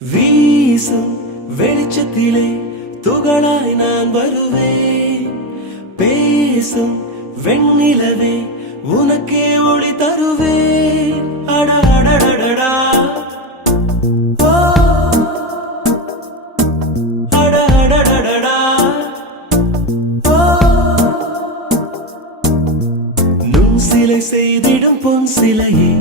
வீசும் வெளிச்சத்திலே துகளாய் நான் வருவேன். பேசும் வெண்ணிலவே உனக்கே ஒளி தருவேன். அட அடடடடா ஓ அட அடடடடா ஓ நுண் சிலை செய்திடும் பொன் சிலையே